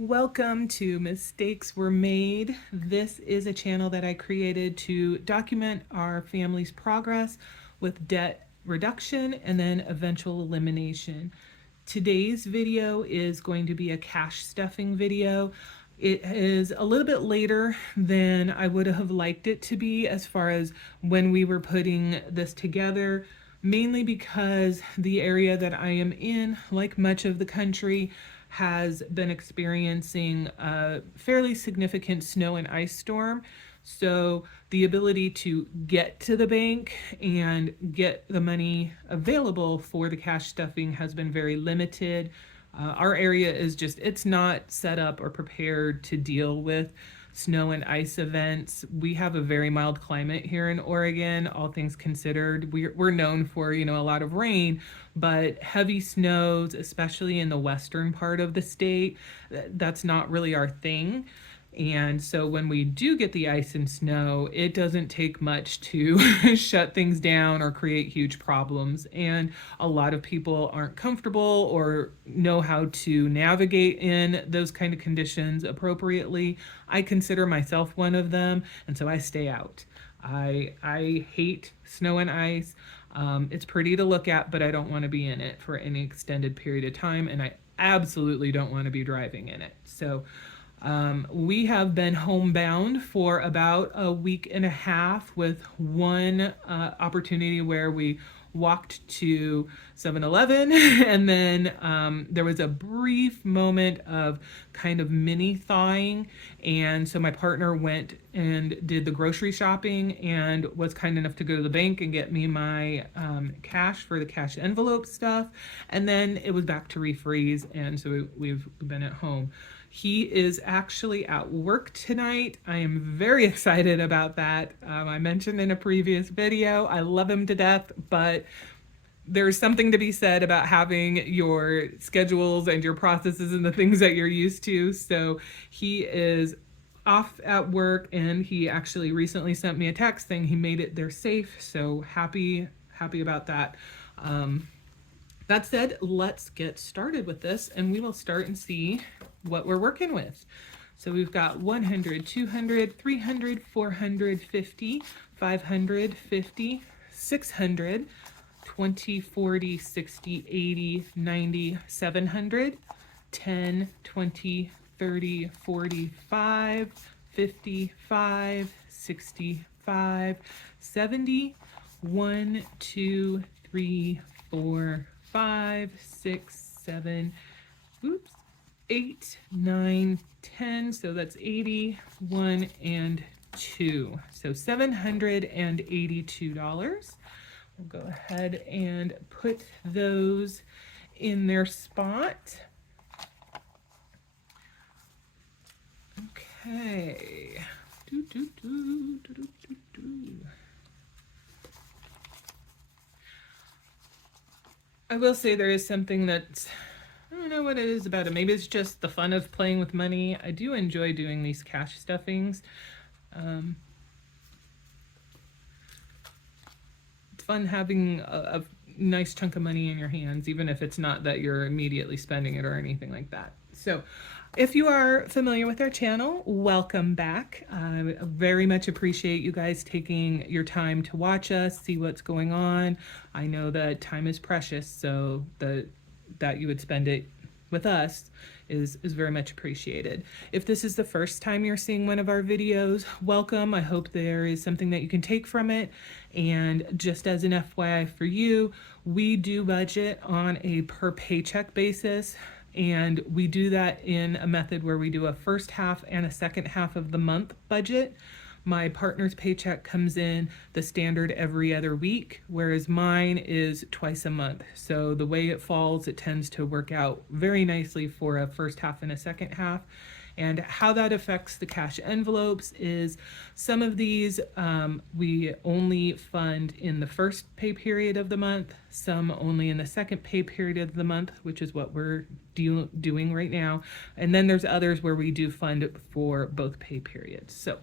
Welcome to Mistakes Were Made. This is a channel that I created to document our family's progress with debt reduction and then eventual elimination. Today's video is going to be a cash stuffing video. It is a little bit later than I would have liked it to be as far as when we were putting this together, mainly because the area that I am in, like much of the country, has been experiencing a fairly significant snow and ice storm. So the ability to get to the bank and get the money available for the cash stuffing has been very limited. Our area is just, it's not set up or prepared to deal with snow and ice events. We have a very mild climate here in Oregon, all things considered. We're known for, a lot of rain, but heavy snows, especially in the western part of the state, that's not really our thing. And so when we do get the ice and snow, it doesn't take much to shut things down or create huge problems. And a lot of people aren't comfortable or know how to navigate in those kind of conditions appropriately. I consider myself one of them, and so I stay out. I hate snow and ice. It's pretty to look at, but I don't want to be in it for any extended period of time, and I absolutely don't want to be driving in it. So we have been homebound for about a week and a half, with one opportunity where we walked to 7-Eleven and then there was a brief moment of kind of mini thawing, and so my partner went and did the grocery shopping and was kind enough to go to the bank and get me my cash for the cash envelope stuff, and then it was back to refreeze, and so we've been at home. He is actually at work tonight. I am very excited about that. I mentioned in a previous video, I love him to death, but there's something to be said about having your schedules and your processes and the things that you're used to. So he is off at work, and he actually recently sent me a text saying he made it there safe. So happy about that. That said, let's get started with this, and we will start and see what we're working with. So we've got 100, 200, 300, 450, 550, 600, 20, 40, 60, 80, 90, 700, 10, 20, 30, 45, 55, 65, 70, 1, 2, 3, 4, 5, 6, 7, 8, 9, 10. So that's 80, 1, and 2. So $782. We'll go ahead and put those in their spot. Okay. I will say there is something that, I don't know what it is about it. Maybe it's just the fun of playing with money. I do enjoy doing these cash stuffings. It's fun having a nice chunk of money in your hands, even if it's not that you're immediately spending it or anything like that. So if you are familiar with our channel, welcome back. I very much appreciate you guys taking your time to watch us, see what's going on. I know that time is precious, so that you would spend it with us is very much appreciated. If this is the first time you're seeing one of our videos, welcome. I hope there is something that you can take from it. And just as an FYI for you, we do budget on a per paycheck basis. And we do that in a method where we do a first half and a second half of the month budget. My partner's paycheck comes in the standard every other week, whereas mine is twice a month. So the way it falls, it tends to work out very nicely for a first half and a second half. And how that affects the cash envelopes is some of these we only fund in the first pay period of the month, some only in the second pay period of the month, which is what we're doing right now. And then there's others where we do fund for both pay periods. So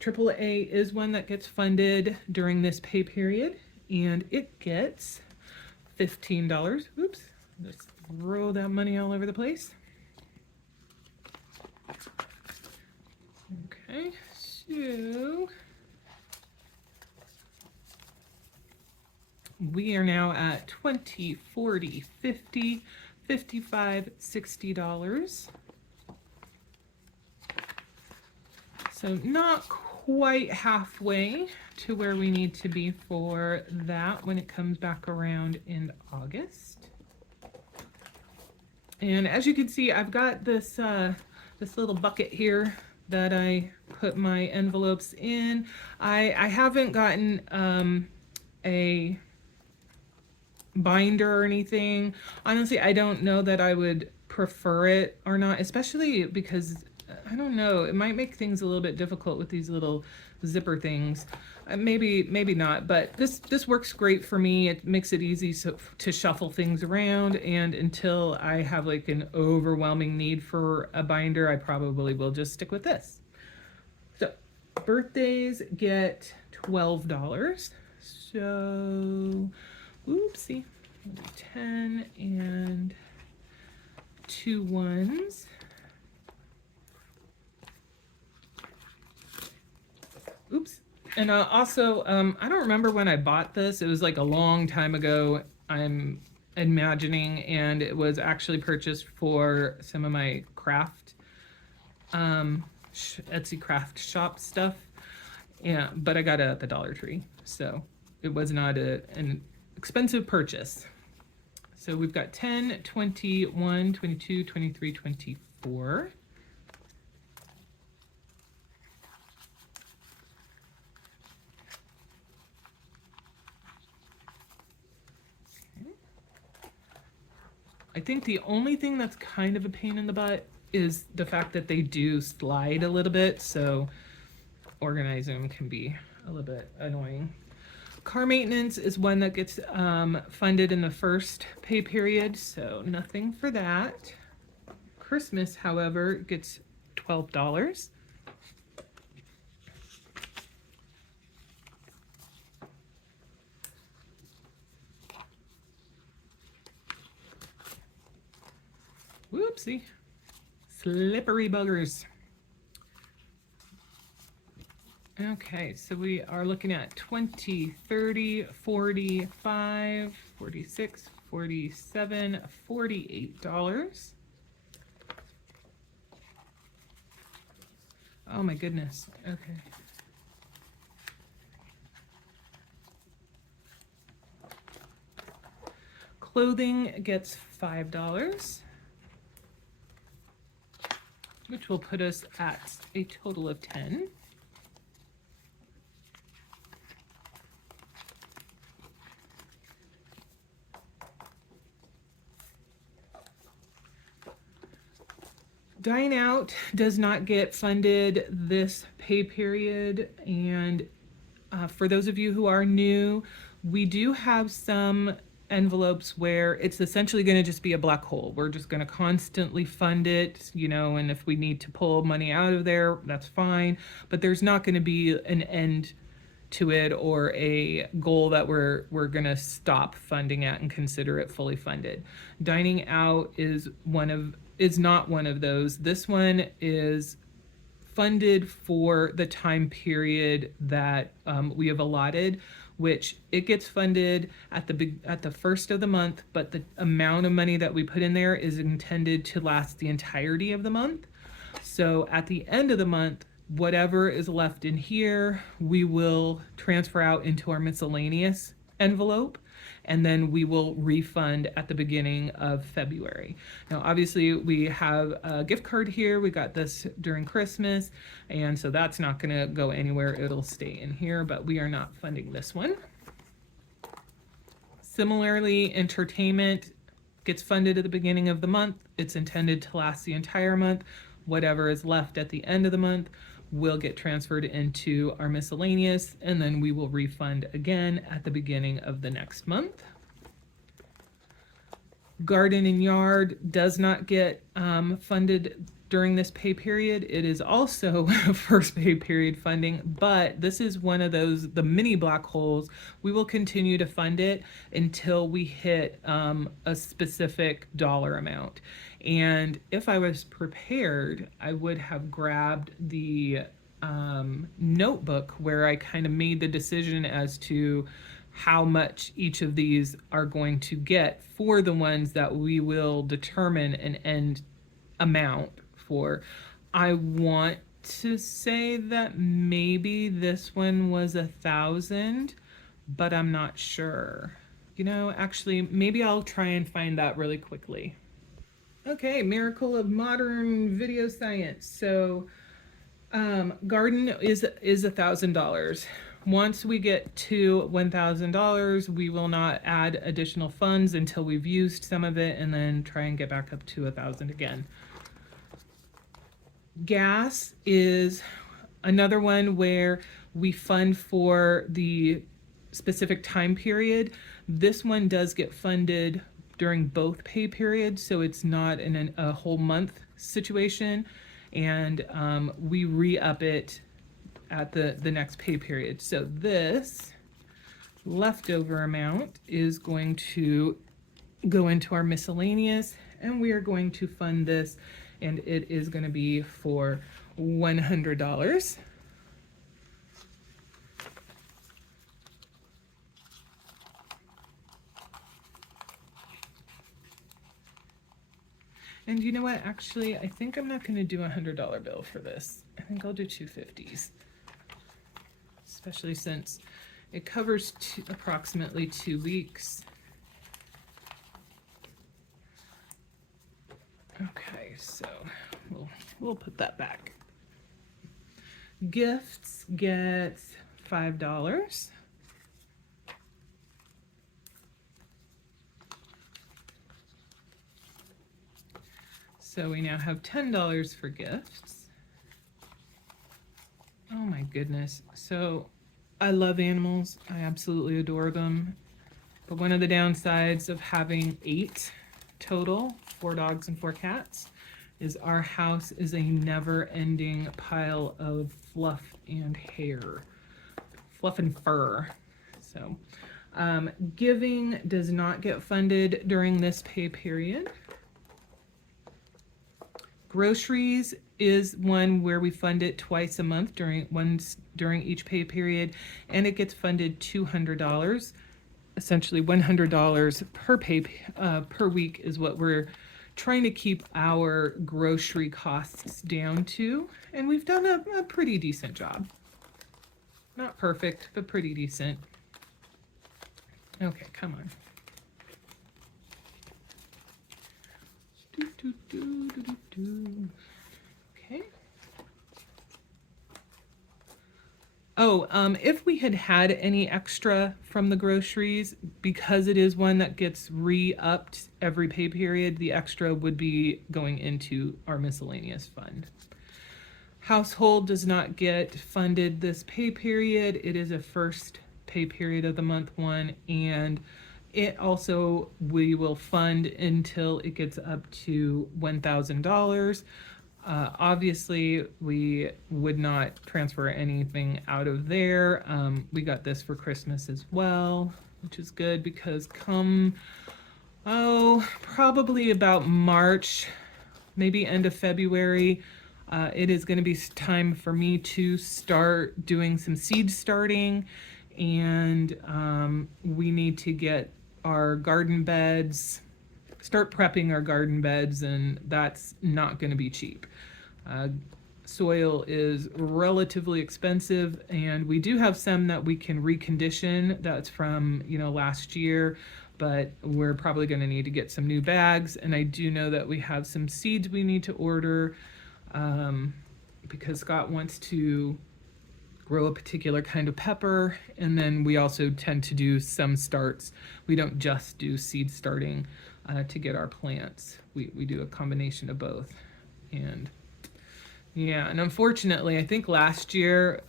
AAA is one that gets funded during this pay period, and it gets $15. Oops, just roll that money all over the place. So we are now at 20, 40, 50, 55, $60. So not quite halfway to where we need to be for that when it comes back around in August. And as you can see, I've got this this little bucket here that I put my envelopes in. I haven't gotten a binder or anything. Honestly, I don't know that I would prefer it or not, especially because I don't know, it might make things a little bit difficult with these little zipper things. Maybe not, but this works great for me. It makes it easy to shuffle things around, and until I have like an overwhelming need for a binder, I probably will just stick with this. So birthdays get $12. So oopsie, 10 and 2 ones. Oops. And also, I don't remember when I bought this. It was like a long time ago, I'm imagining, and it was actually purchased for some of my craft, Etsy craft shop stuff. Yeah, but I got it at the Dollar Tree, so it was not an expensive purchase. So we've got 10, 21, 22, 23, 24. I think the only thing that's kind of a pain in the butt is the fact that they do slide a little bit, so organizing them can be a little bit annoying. Car maintenance is one that gets funded in the first pay period, so nothing for that. Christmas, however, gets $12. Whoopsie. Slippery buggers. Okay, so we are looking at 20, 30, 45, 46, 47, $48. Oh my goodness. Okay. Clothing gets $5, which will put us at a total of 10. Dine Out does not get funded this pay period, and for those of you who are new, we do have some envelopes where it's essentially going to just be a black hole. We're just going to constantly fund it, you know, and if we need to pull money out of there, that's fine, but there's not going to be an end to it or a goal that we're going to stop funding at and consider it fully funded. Dining Out is not one of those. This one is funded for the time period that we have allotted, which it gets funded at the first of the month, but the amount of money that we put in there is intended to last the entirety of the month. So at the end of the month, whatever is left in here, we will transfer out into our miscellaneous envelope, and then we will refund at the beginning of February. Now, obviously, we have a gift card here. We got this during Christmas, and so that's not going to go anywhere. It'll stay in here, but we are not funding this one. Similarly, entertainment gets funded at the beginning of the month. It's intended to last the entire month. Whatever is left at the end of the month will get transferred into our miscellaneous, and then we will refund again at the beginning of the next month. Garden and Yard does not get funded during this pay period. It is also first pay period funding, but this is one of those, the mini black holes. We will continue to fund it until we hit a specific dollar amount. And if I was prepared, I would have grabbed the notebook where I kind of made the decision as to how much each of these are going to get for the ones that we will determine an end amount for. I want to say that maybe this one was 1,000, but I'm not sure. Actually, maybe I'll try and find that really quickly. Okay, miracle of modern video science. So, garden is $1,000. Once we get to $1,000, we will not add additional funds until we've used some of it, and then try and get back up to 1,000 again. Gas is another one where we fund for the specific time period. This one does get funded during both pay periods, so it's not in a whole month situation, and we re-up it at the next pay period. So this leftover amount is going to go into our miscellaneous, and we are going to fund this, and it is going to be for $100. And you know what? Actually, I think I'm not going to do a $100 bill for this. I think I'll do 250s, especially since it covers approximately 2 weeks. Okay, so we'll put that back. Gifts gets $5. So we now have $10 for gifts. Oh my goodness. So I love animals. I absolutely adore them. But one of the downsides of having 8 total, 4 dogs and 4 cats, is our house is a never-ending pile of fluff and hair. Fluff and fur. So giving does not get funded during this pay period. Groceries is one where we fund it twice a month during each pay period, and it gets funded $200. Essentially $100 per week is what we're trying to keep our grocery costs down to, and we've done a pretty decent job. Not perfect, but pretty decent. Okay, come on. Okay. Oh, if we had any extra from the groceries, because it is one that gets re-upped every pay period, the extra would be going into our miscellaneous fund. Household does not get funded this pay period. It is a first pay period of the month one, and it also, we will fund until it gets up to $1,000. Obviously, we would not transfer anything out of there. We got this for Christmas as well, which is good because probably about March, maybe end of February, it is going to be time for me to start doing some seed starting, and we need to get our garden beds, start prepping our garden beds, and that's not going to be cheap. Soil is relatively expensive, and we do have some that we can recondition that's from last year, but we're probably going to need to get some new bags, and I do know that we have some seeds we need to order because Scott wants to grow a particular kind of pepper, and then we also tend to do some starts. We don't just do seed starting to get our plants. We do a combination of both. And yeah, and unfortunately, I think last year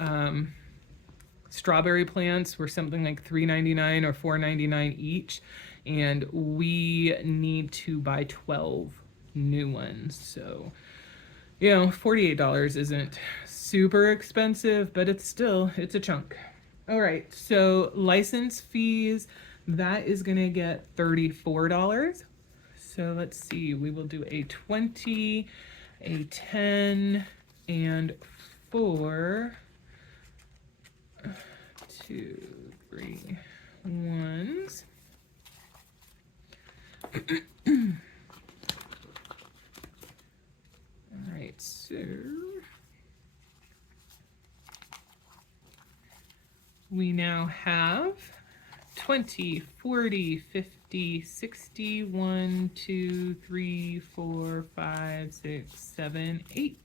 strawberry plants were something like $3.99 or $4.99 each, and we need to buy 12 new ones. So $48 isn't super expensive, but it's a chunk. All right, so license fees, that is gonna get $34. So let's see, we will do a 20, a 10, and 4, 2, 3 ones. All right, so we now have 20, 40, 50, 60, 1, 2, 3, 4, 5, 6, 7, 8.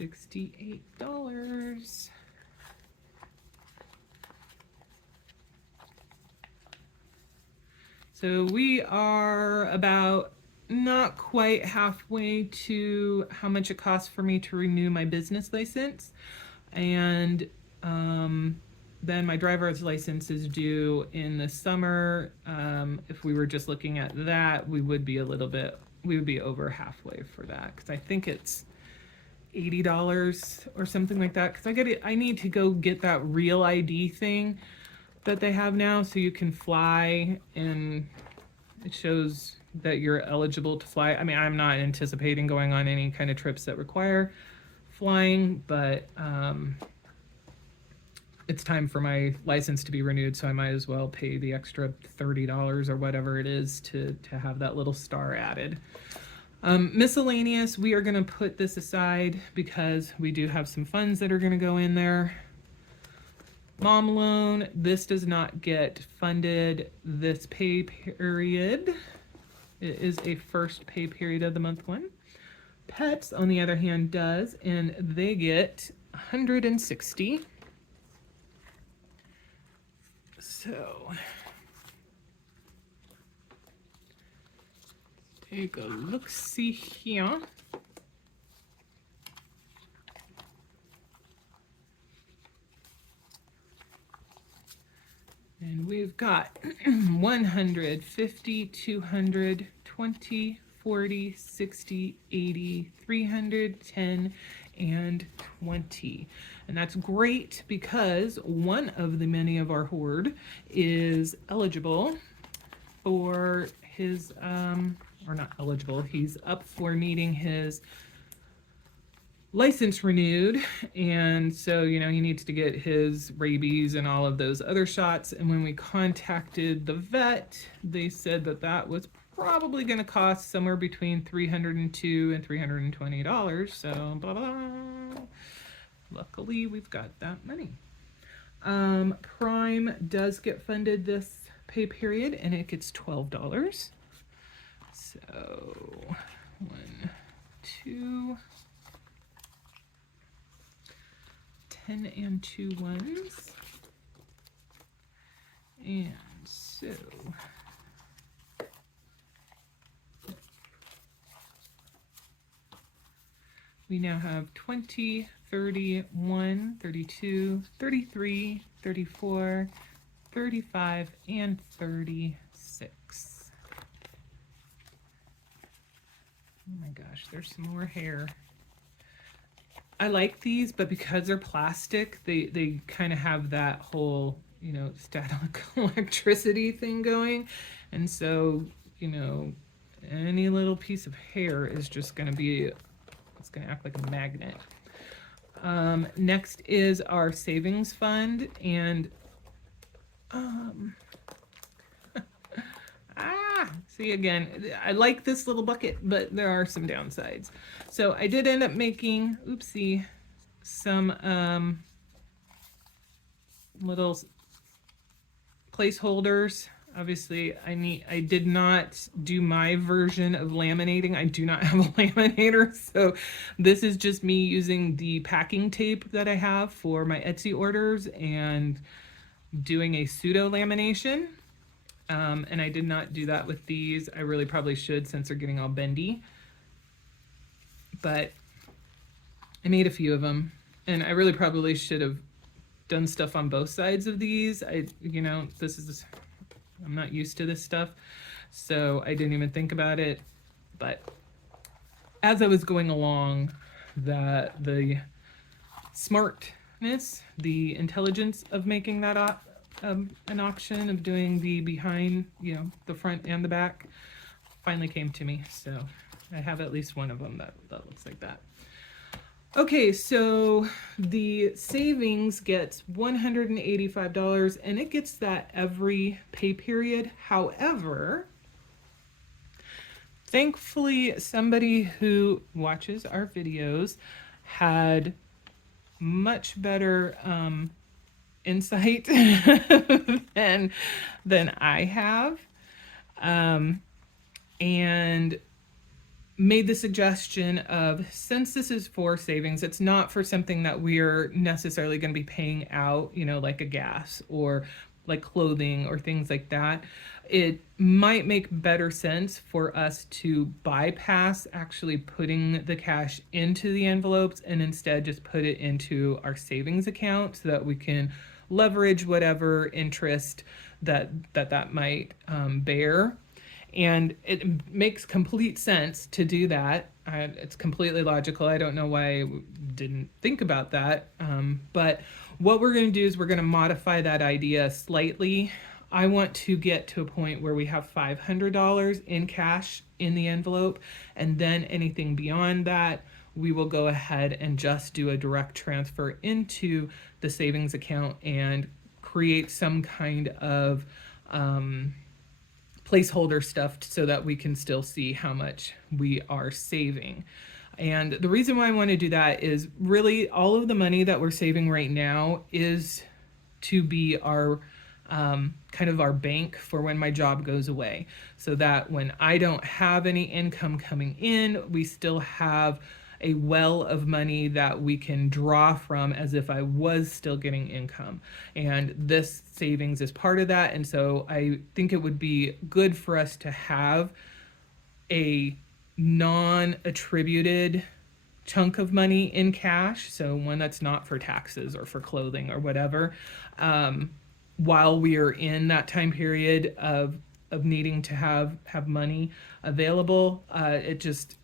$68. So we are about not quite halfway to how much it costs for me to renew my business license. And then my driver's license is due in the summer. If we were just looking at that, we would be over halfway for that, because I think it's $80 or something like that, because I need to go get that real ID thing that they have now, so you can fly and it shows that you're eligible to fly. I mean, I'm not anticipating going on any kind of trips that require flying, but it's time for my license to be renewed, so I might as well pay the extra $30 or whatever it is to have that little star added. Miscellaneous, we are going to put this aside because we do have some funds that are going to go in there. Mom loan, this does not get funded this pay period. It is a first pay period of the month one. Pets, on the other hand, does, and they get $160. So take a look, see here. And we've got 100, 50, 200, 20, 40, 60, 80, 300, 10, and 20. And that's great because one of the many of our horde is eligible for his, or not eligible, he's up for needing his license renewed, and so he needs to get his rabies and all of those other shots. And when we contacted the vet, they said that was probably going to cost somewhere between $302 and $320. So blah blah. Luckily, we've got that money. Prime does get funded this pay period, and it gets $12. So 1, 2, 10 and 2 ones. And so we now have 20, 31, 32, 33, 34, 35, and 36. Oh my gosh, there's some more hair. I like these, but because they're plastic, they kind of have that whole, static electricity thing going. And so, any little piece of hair is just going to act like a magnet. Next is our savings fund, and see, again, I like this little bucket, but there are some downsides. So I did end up making, some little placeholders. Obviously, I did not do my version of laminating. I do not have a laminator, so this is just me using the packing tape that I have for my Etsy orders and doing a pseudo lamination. And I did not do that with these. I really probably should, since they're getting all bendy. But I made a few of them, and I really probably should have done stuff on both sides of these. I'm not used to this stuff, so I didn't even think about it. But as I was going along, the smartness, the intelligence of making that an option of doing the behind, the front and the back, finally came to me. So I have at least one of them that looks like that. Okay, so the savings gets $185 and it gets that every pay period. However, thankfully, somebody who watches our videos had much better insight than I have, and made the suggestion of, since this is for savings, it's not for something that we're necessarily going to be paying out, like a gas or like clothing or things like that. It might make better sense for us to bypass actually putting the cash into the envelopes and instead just put it into our savings account so that we can leverage whatever interest that might bear. And it makes complete sense to do that. It's completely logical. I don't know why I didn't think about that. But what we're going to do is we're going to modify that idea slightly. I want to get to a point where we have $500 in cash in the envelope, and then anything beyond that, we will go ahead and just do a direct transfer into the savings account and create some kind of placeholder stuff so that we can still see how much we are saving. And the reason why I want to do that is really all of the money that we're saving right now is to be our kind of our bank for when my job goes away, so that when I don't have any income coming in, we still have a well of money that we can draw from as if I was still getting income. And this savings is part of that. And so I think it would be good for us to have a non-attributed chunk of money in cash, so one that's not for taxes or for clothing or whatever, while we are in that time period of needing to have money available.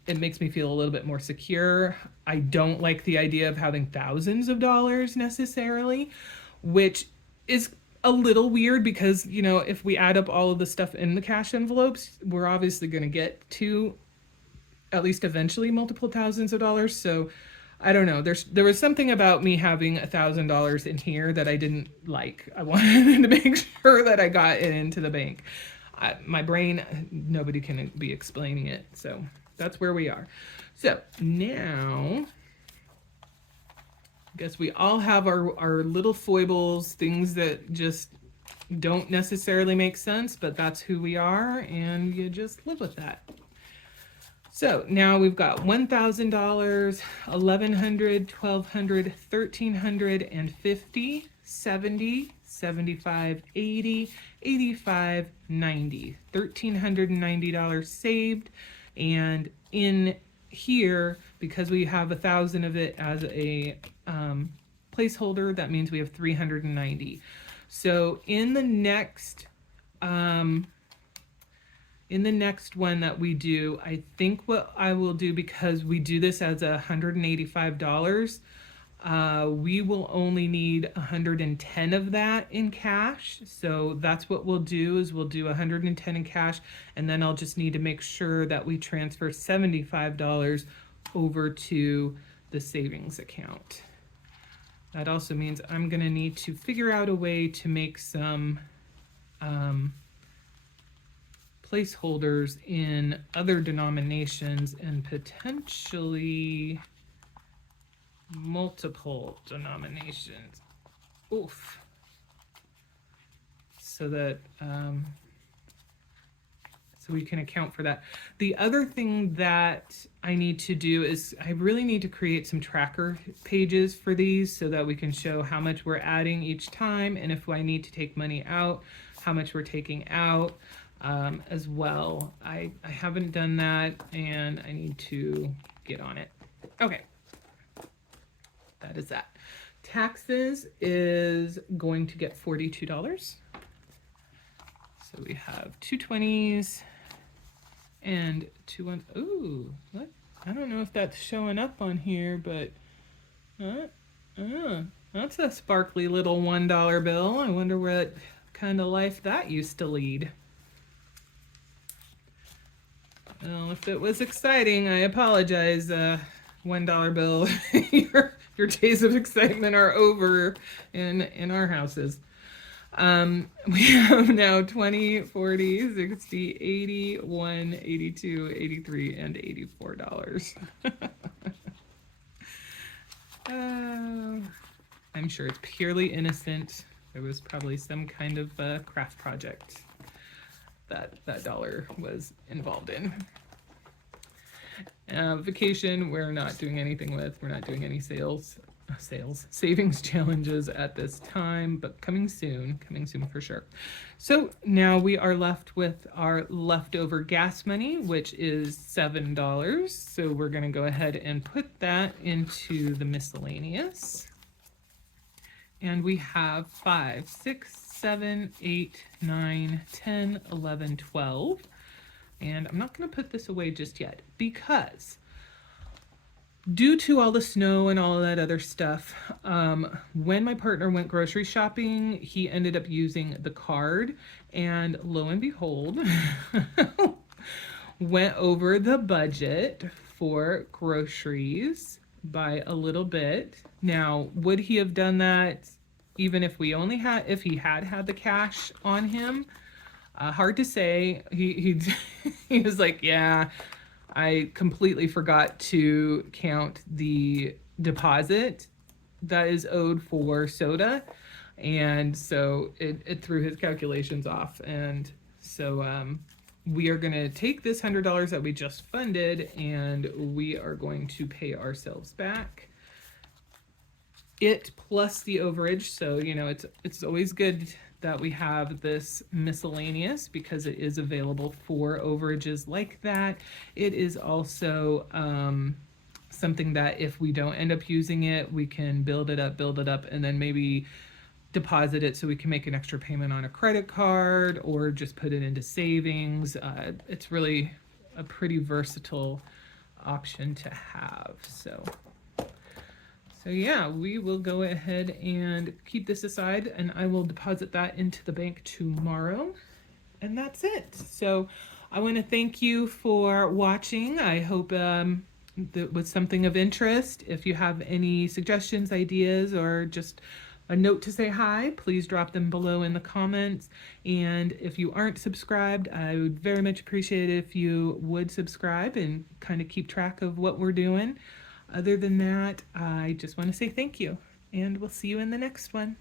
It makes me feel a little bit more secure. I don't like the idea of having thousands of dollars necessarily, which is a little weird because, if we add up all of the stuff in the cash envelopes, we're obviously going to get to at least eventually multiple thousands of dollars. So I don't know. There was something about me having $1,000 in here that I didn't like. I wanted to make sure that I got it into the bank. My brain, nobody can be explaining it. So that's where we are. So now, I guess we all have our little foibles, things that just don't necessarily make sense, but that's who we are, and you just live with that. So now we've got $1,000, $1,100, $1,200, $1,350, and $50, $70, $75, $80, $85, $90. $1,390 saved, and in here, because we have 1,000 of it as a placeholder, that means we have 390. So in the next one that we do, I think what I will do, because we do this as $185, we will only need 110 of that in cash. So that's what we'll do, is we'll do 110 in cash, and then I'll just need to make sure that we transfer $75 over to the savings account. That also means I'm going to need to figure out a way to make some placeholders in other denominations and potentially multiple denominations. Oof. So that so we can account for that. The other thing that I need to do is I really need to create some tracker pages for these so that we can show how much we're adding each time, and if I need to take money out, how much we're taking out as well. I haven't done that, and I need to get on it. Okay, that is that. Taxes is going to get $42. So we have 220s and 2 ones. Ooh, what? I don't know if that's showing up on here, but that's a sparkly little $1 bill. I wonder what kind of life that used to lead. Well, if it was exciting, I apologize. $1 bill, your days of excitement are over in our houses. We have now 20, 40, 60, 81, 82, 83, and $84. I'm sure it's purely innocent. There was probably some kind of craft project that dollar was involved in. Vacation, we're not doing anything with. We're not doing any savings challenges at this time, but coming soon for sure. So now we are left with our leftover gas money, which is $7. So we're going to go ahead and put that into the miscellaneous. And we have 5, 6, 7, 8, 9, 10, 11, 12. And I'm not going to put this away just yet because due to all the snow and all of that other stuff, when my partner went grocery shopping, he ended up using the card, and lo and behold, went over the budget for groceries by a little bit. Now, would he have done that even if he had the cash on him? Hard to say. He was like, yeah, I completely forgot to count the deposit that is owed for soda, and so it threw his calculations off. And so we are going to take this $100 that we just funded, and we are going to pay ourselves back it plus the overage. So it's always good that we have this miscellaneous because it is available for overages like that. It is also something that if we don't end up using it, we can build it up, and then maybe deposit it so we can make an extra payment on a credit card or just put it into savings. It's really a pretty versatile option to have. So yeah, we will go ahead and keep this aside, and I will deposit that into the bank tomorrow. And that's it. So I want to thank you for watching. I hope that was something of interest. If you have any suggestions, ideas, or just a note to say hi, please drop them below in the comments. And if you aren't subscribed, I would very much appreciate it if you would subscribe and kind of keep track of what we're doing. Other than that, I just want to say thank you, and we'll see you in the next one.